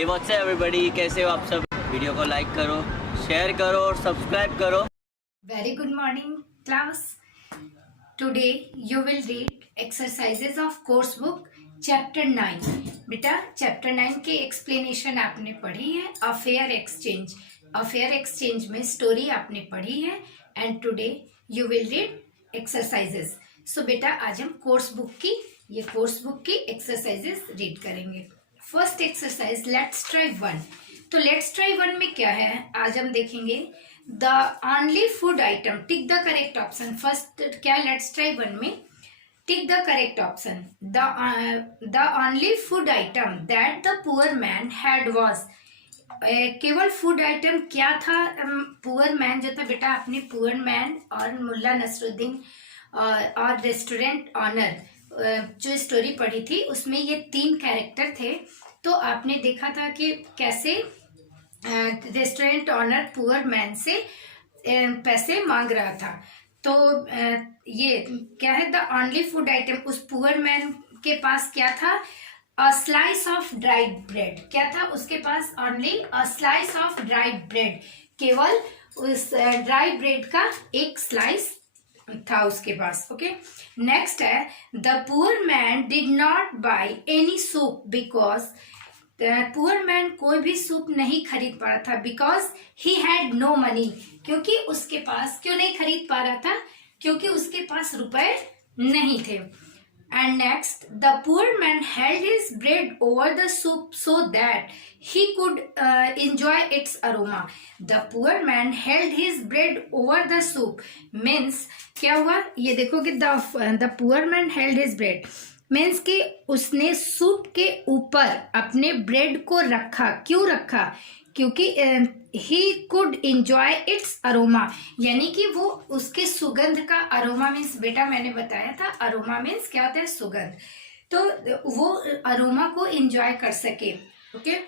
Hey what's up everybody, कैसे हो आप सब। वीडियो को लाइक करो, शेयर करो और सब्सक्राइब करो। Very good morning class. Today you will read exercises of course book chapter 9. बेटा chapter 9 के explanation आपने पढ़ी है। अफेयर एक्सचेंज में स्टोरी आपने पढ़ी है and today you will read exercises. So बेटा आज हम कोर्स बुक की एक्सरसाइजेस रीड करेंगे। First exercise let's try one. तो लेट्स ट्राई वन में क्या है आज हम देखेंगे। The only food item, tick the correct option. First क्या है लेट्स ट्राई वन में, tick the correct option. The only food item that the poor man had was. केवल फूड आइटम क्या था पुअर मैन जो था बेटा, आपने पुअर मैन और मुल्ला नसरुद्दीन और रेस्टोरेंट ऑनर जो स्टोरी पढ़ी थी उसमें ये तीन कैरेक्टर थे। तो आपने देखा था कि कैसे रेस्टोरेंट ऑनर पुअर मैन से पैसे मांग रहा था। तो ये क्या है, द ओनली फूड आइटम, उस पुअर मैन के पास क्या था, a slice of dried bread. क्या था उसके पास, only a slice of dried bread, केवल उस ड्राई ब्रेड का एक स्लाइस था उसके पास। ओके, नेक्स्ट है the poor man did not buy any soup because, poor man कोई भी सूप नहीं खरीद पा रहा था because he had no money, क्योंकि उसके पास, क्यों नहीं खरीद पा रहा था, क्योंकि उसके पास रुपए नहीं थे। And next the poor man held his bread over the soup so that he could enjoy its aroma. The poor man held his bread over the soup means क्या हुआ, ये देखो कि the poor man held his bread means कि उसने soup के ऊपर अपने ब्रेड को रखा। क्यों रखा, क्योंकि he could enjoy its aroma, यानी कि वो उसके सुगंध का, अरोमा मीन्स बेटा मैंने बताया था अरोमा मीन्स क्या होता है, सुगंध। तो वो अरोमा को एंजॉय कर सके। Okay,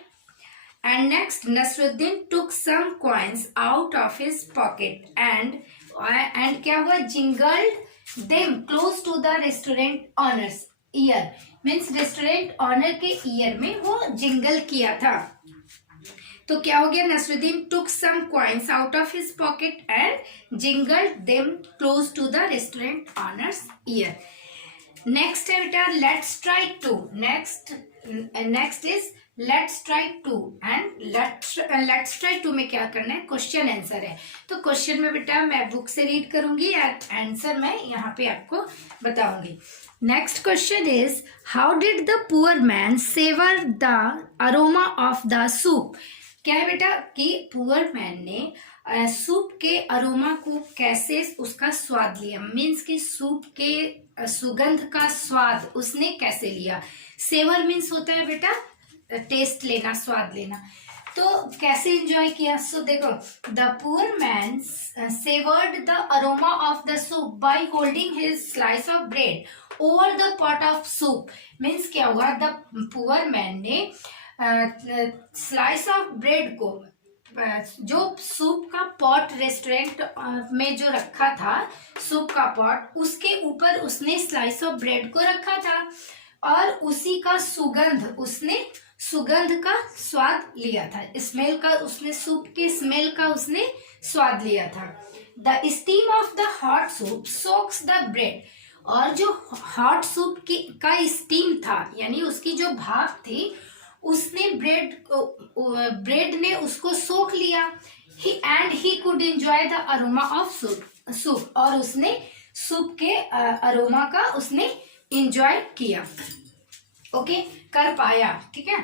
and next Nasruddin took some coins out of his pocket and क्या हुआ, jingled them close to the restaurant owner's ear means restaurant owner के ear में वो जिंगल किया था। तो क्या हो गया, Nasruddin took some coins out of his pocket and jingled them close to the restaurant owner's ear. Next है बेटा let's try two. Next is let's try two and let's try two में क्या करना है, क्वेश्चन आंसर है। तो question में बेटा मैं बुक से रीड करूंगी और आंसर मैं यहाँ पे आपको बताऊंगी। Next question is how did the poor man savour the aroma of the soup. क्या है बेटा कि पुअर मैन ने सूप के अरोमा को कैसे उसका स्वाद लिया, मीन्स कि सूप के सुगंध का स्वाद उसने कैसे लिया। सेवर मीन्स होता है बेटा टेस्ट लेना, स्वाद लेना। तो कैसे एंजॉय किया, सो देखो the poor man savoured the aroma of the soup by holding his slice of bread over the pot of soup. Means क्या हुआ, द पुअर मैन ने स्लाइस ऑफ ब्रेड को, जो सूप का पॉट रेस्टोरेंट में जो रखा था सूप का पॉट, उसके ऊपर उसने स्लाइस ऑफ ब्रेड को रखा था और उसी का सुगंध, उसने सुगंध का स्वाद लिया था, स्मेल का, उसने सूप के स्मेल का उसने स्वाद लिया था। The steam of the hot soup socks the bread, और जो हॉट सूप का स्टीम था यानी उसकी जो भाप थी उसने ब्रेड ने उसको सोख लिया। And he could enjoy the aroma of soup, और उसने सूप के अरोमा का उसने एंजॉय किया। ओके, कर पाया, ठीक है।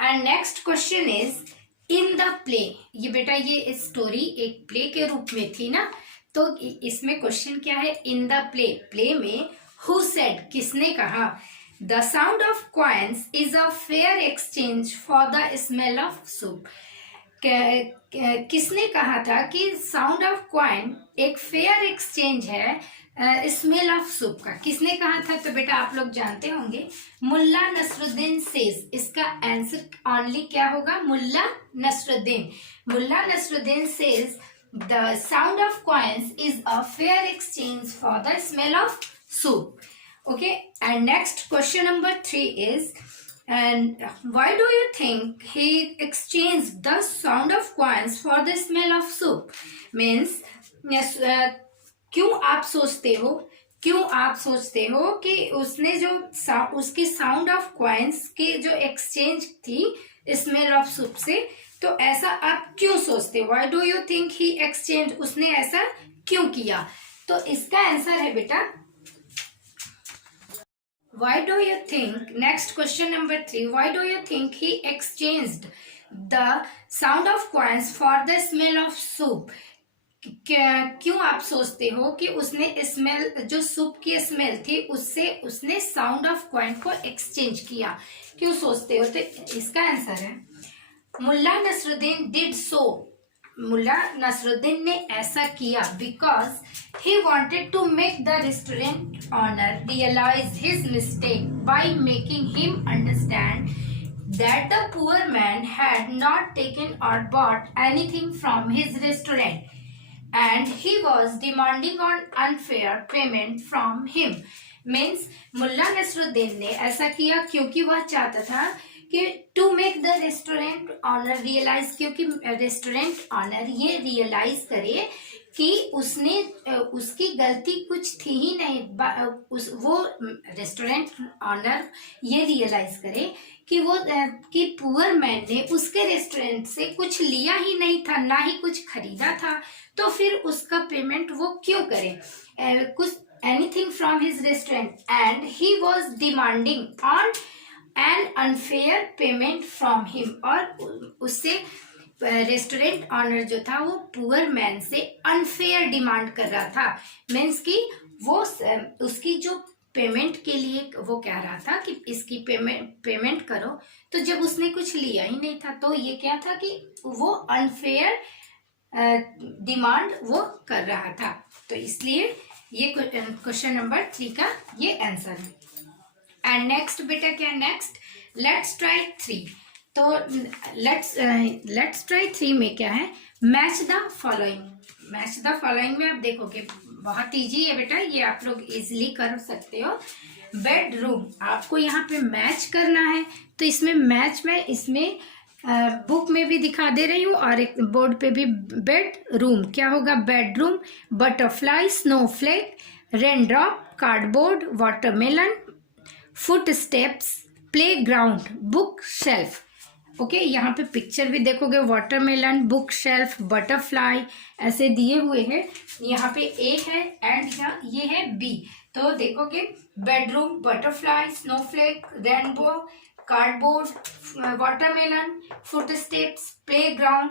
And next question is in the play. ये बेटा ये स्टोरी एक प्ले के रूप में थी ना, तो इसमें क्वेश्चन क्या है, इन द प्ले में हु सेड, किसने कहा, the sound of coins is a fair exchange for the smell of soup. किसने कहा था कि साउंड ऑफ कॉइन एक फेयर एक्सचेंज है स्मेल ऑफ सूप का, किसने कहा था। तो बेटा आप लोग जानते होंगे मुल्ला नसरुद्दीन सेज। इसका आंसर ओनली क्या होगा, Mulla Nasruddin. Mulla Nasruddin says the sound of coins is a fair exchange for the smell of soup. Okay, and next question number 3 is And why do you think he exchanged the sound of coins for the smell of soup? Means yes, क्यों आप सोचते हो कि उसने जो उसकी sound of coins की जो एक्सचेंज थी स्मेल ऑफ सूप से, तो ऐसा आप क्यों सोचते हो? Why do you think he exchange, उसने ऐसा क्यों किया? तो इसका आंसर है बेटा, why do you think, next question number 3, why do you think he exchanged the sound of coins for the smell of soup? क्यों आप सोचते हो कि उसने स्मेल, जो सूप की स्मेल थी उससे उसने साउंड ऑफ कॉइन को एक्सचेंज किया? क्यों सोचते हो? तो इसका आंसर है, मुल्ला नसरुद्दीन डिड सो, मुल्ला नसरुद्दीन ने ऐसा किया because he wanted to make the restaurant owner realize his mistake by making him understand that the poor man had not taken or bought anything from his restaurant and he was demanding an unfair payment from him. Means Mulla Nasruddin ने ऐसा किया क्योंकि वह चाहता था कि to make the restaurant owner realise, क्योंकि restaurant owner ये रियलाइज करे कि उसने उसकी गलती कुछ थी ही नहीं, वो रेस्टोरेंट ऑनर ये रियलाइज करे कि वो कि पुअर मैन ने उसके रेस्टोरेंट से कुछ लिया ही नहीं था, ना ही कुछ खरीदा था, तो फिर उसका पेमेंट वो क्यों करे, कुछ anything from his restaurant and he was demanding on an unfair payment from him, और उससे रेस्टोरेंट ऑनर जो था वो पुअर मैन से अनफेयर डिमांड कर रहा था। मीन्स कि वो उसकी जो पेमेंट के लिए वो कह रहा था कि इसकी पेमेंट करो, तो जब उसने कुछ लिया ही नहीं था तो ये क्या था कि वो अनफेयर डिमांड वो कर रहा था। तो इसलिए ये क्वेश्चन नंबर 3 का ये आंसर है। एंड नेक्स्ट बेटा क्या, नेक्स्ट लेट्स ट्राई 3। तो लेट्स ट्राई 3 में क्या है, match the following. Match the following में आप देखोगे बहुत इजी है बेटा, ये आप लोग इजीली कर सकते हो। बेडरूम आपको यहाँ पे मैच करना है, तो इसमें मैच में इसमें बुक में भी दिखा दे रही हूँ और एक बोर्ड पे भी। बेडरूम क्या होगा, bedroom, butterfly, Snowflake, raindrop, cardboard, watermelon, footsteps, playground, book shelf. Okay, यहाँ पे पिक्चर भी देखोगे, वाटरमेलन, बुक शेल्फ, बटरफ्लाई ऐसे दिए हुए हैं। यहाँ पे ए है एंड यहाँ ये है बी। तो देखोगे bedroom, butterfly, snowflake, rainbow, cardboard, watermelon, footsteps, playground,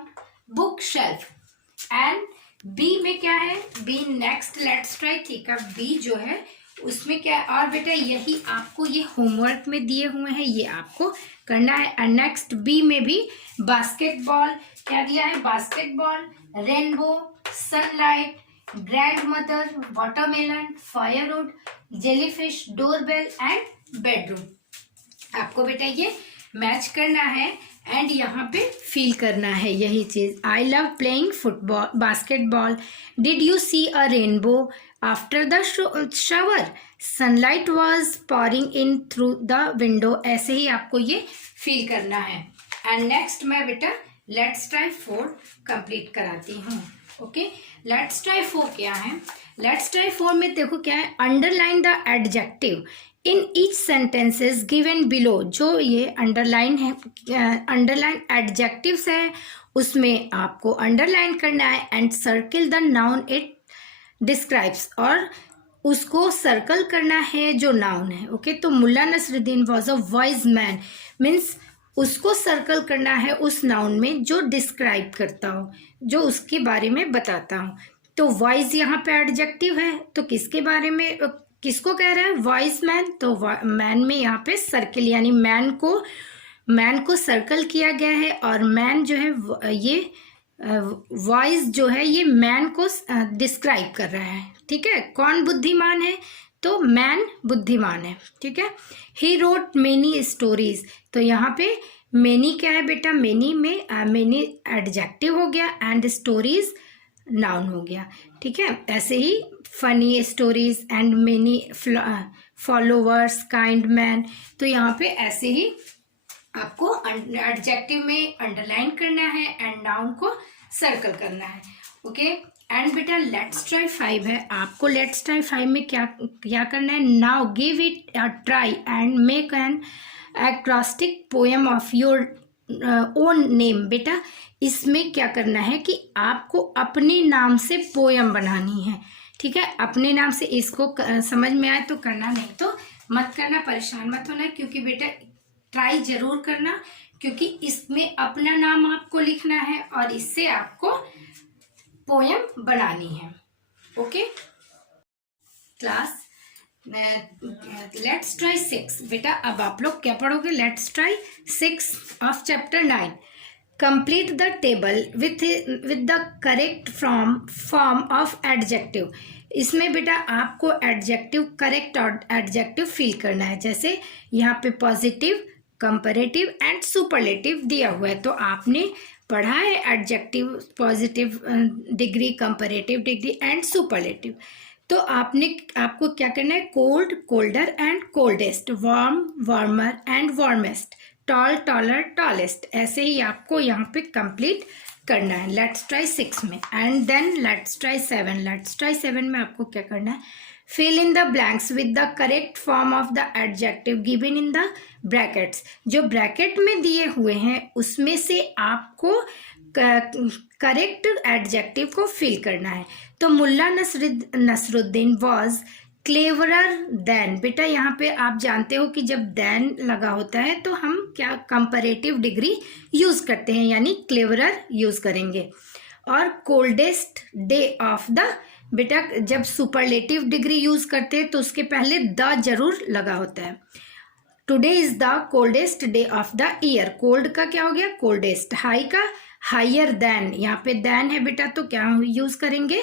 bookshelf. And B में क्या है, बी नेक्स्ट लेट्स ट्राई ठीक है, बी जो है उसमें क्या है, और बेटा यही आपको ये होमवर्क में दिए हुए हैं, ये आपको करना है। नेक्स्ट बी में भी बास्केटबॉल क्या दिया है, basketball, rainbow, sunlight, grand mother, watermelon, firewood, jellyfish, doorbell and bedroom. आपको बेटा ये मैच करना है एंड यहाँ पे फील करना है यही चीज। I love playing football, basketball, did you see a rainbow after the shower, sunlight was pouring in through the window. ऐसे ही आपको ये फील करना है। एंड नेक्स्ट मैं बेटा लेट्स ट्राई 4 कंप्लीट कराती हूँ। ओके, लेट्स ट्राई 4 क्या है, लेट्स ट्राई 4 में देखो क्या है, underline the adjective in each sentences given below. जो ये अंडरलाइन है, अंडरलाइन एडजेक्टिव्स है, उसमें आपको अंडरलाइन करना है and circle the noun it describes, और उसको सर्कल करना है जो नाउन है। ओके, तो मुल्ला नसरुद्दीन was a wise man, means उसको सर्कल करना है उस नाउन में जो डिस्क्राइब करता हो, जो उसके बारे में बताता हो। तो वाइज यहाँ पे एडजेक्टिव है, तो किसके बारे में, किसको कह रहा है, वाइज मैन। तो मैन में यहाँ पे सर्किल यानी मैन को सर्कल किया गया है, और मैन जो है ये वाइज जो है ये मैन को डिस्क्राइब कर रहा है। ठीक है, कौन बुद्धिमान है, तो मैन बुद्धिमान है। ठीक है, ही रोट मेनी स्टोरीज, तो यहाँ पे मेनी क्या है बेटा, मेनी में मेनी एडजेक्टिव हो गया एंड स्टोरीज नाउन हो गया। ठीक है, ऐसे ही funny stories and many followers, kind man, तो यहाँ पे ऐसे ही आपको एडजेक्टिव में अंडरलाइन करना है एंड नाउन को सर्कल करना है। ओके एंड बेटा लेट्स ट्राई 5 है, आपको लेट्स ट्राई 5 में क्या करना है, now give it a try and make an acrostic poem of your own name. बेटा इसमें क्या करना है कि आपको अपने नाम से पोएम बनानी है, ठीक है। अपने नाम से, इसको समझ में आए तो करना, नहीं तो मत करना, परेशान मत होना, क्योंकि बेटा ट्राई जरूर करना, क्योंकि इसमें अपना नाम आपको लिखना है और इससे आपको पोएम बनानी है। Okay class, let's try 6। बेटा अब आप लोग क्या पढ़ोगे, let's try 6 of chapter 9। Complete the table with the correct form of adjective. इसमें बेटा आपको एडजेक्टिव, करेक्ट एडजेक्टिव फिल करना है। जैसे यहाँ पे पॉजिटिव, कंपैरेटिव एंड सुपरलेटिव दिया हुआ है, तो आपने पढ़ा है adjective, positive degree, comparative degree and superlative. तो आपको क्या करना है, cold, colder and coldest, warm, warmer and warmest, tall, taller, tallest, ऐसे ही आपको यहाँ पे कंप्लीट करना है लेट्स ट्राई 6 में। And then let's try 7। Let's try 7 में आपको क्या करना है, fill in the blanks with the correct form of the adjective given in the brackets. जो ब्रैकेट में दिए हुए हैं उसमें से आपको करेक्ट एडजेक्टिव को फिल करना है। तो मुल्ला नसरुद्दीन वॉज क्लेवरर देन। बेटा यहाँ पे आप जानते हो कि जब देन लगा होता है तो हम क्या कंपैरेटिव डिग्री यूज करते हैं, यानी क्लेवरर यूज करेंगे। और कोल्डेस्ट डे ऑफ द, बेटा जब सुपरलेटिव डिग्री यूज करते हैं तो उसके पहले द जरूर लगा होता है। Today is the coldest day of the year, cold का क्या हो गया, कोल्डेस्ट। हाई का हायर देन, यहाँ पे देन है बेटा तो क्या यूज करेंगे,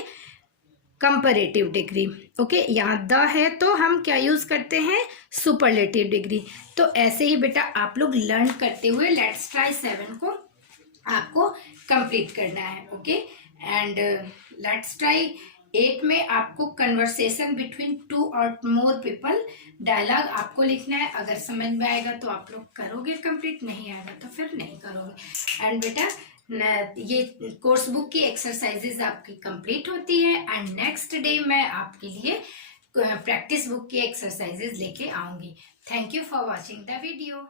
कंपैरेटिव डिग्री। ओके यहाँ द है तो हम क्या यूज करते हैं, सुपरलेटिव डिग्री। तो ऐसे ही बेटा आप लोग लर्न करते हुए लेट्स ट्राई 7 को आपको कंप्लीट करना है। ओके एंड लेट्स ट्राई 8 में आपको कन्वर्सेशन बिटवीन 2 और मोर पीपल, डायलॉग आपको लिखना है। अगर समझ में आएगा तो आप लोग करोगे कंप्लीट, नहीं आएगा तो फिर नहीं करोगे। एंड बेटा ये कोर्स बुक की एक्सरसाइजेज आपकी कंप्लीट होती है एंड नेक्स्ट डे मैं आपके लिए प्रैक्टिस बुक की एक्सरसाइजेज लेके आऊंगी। Thank you for watching the video.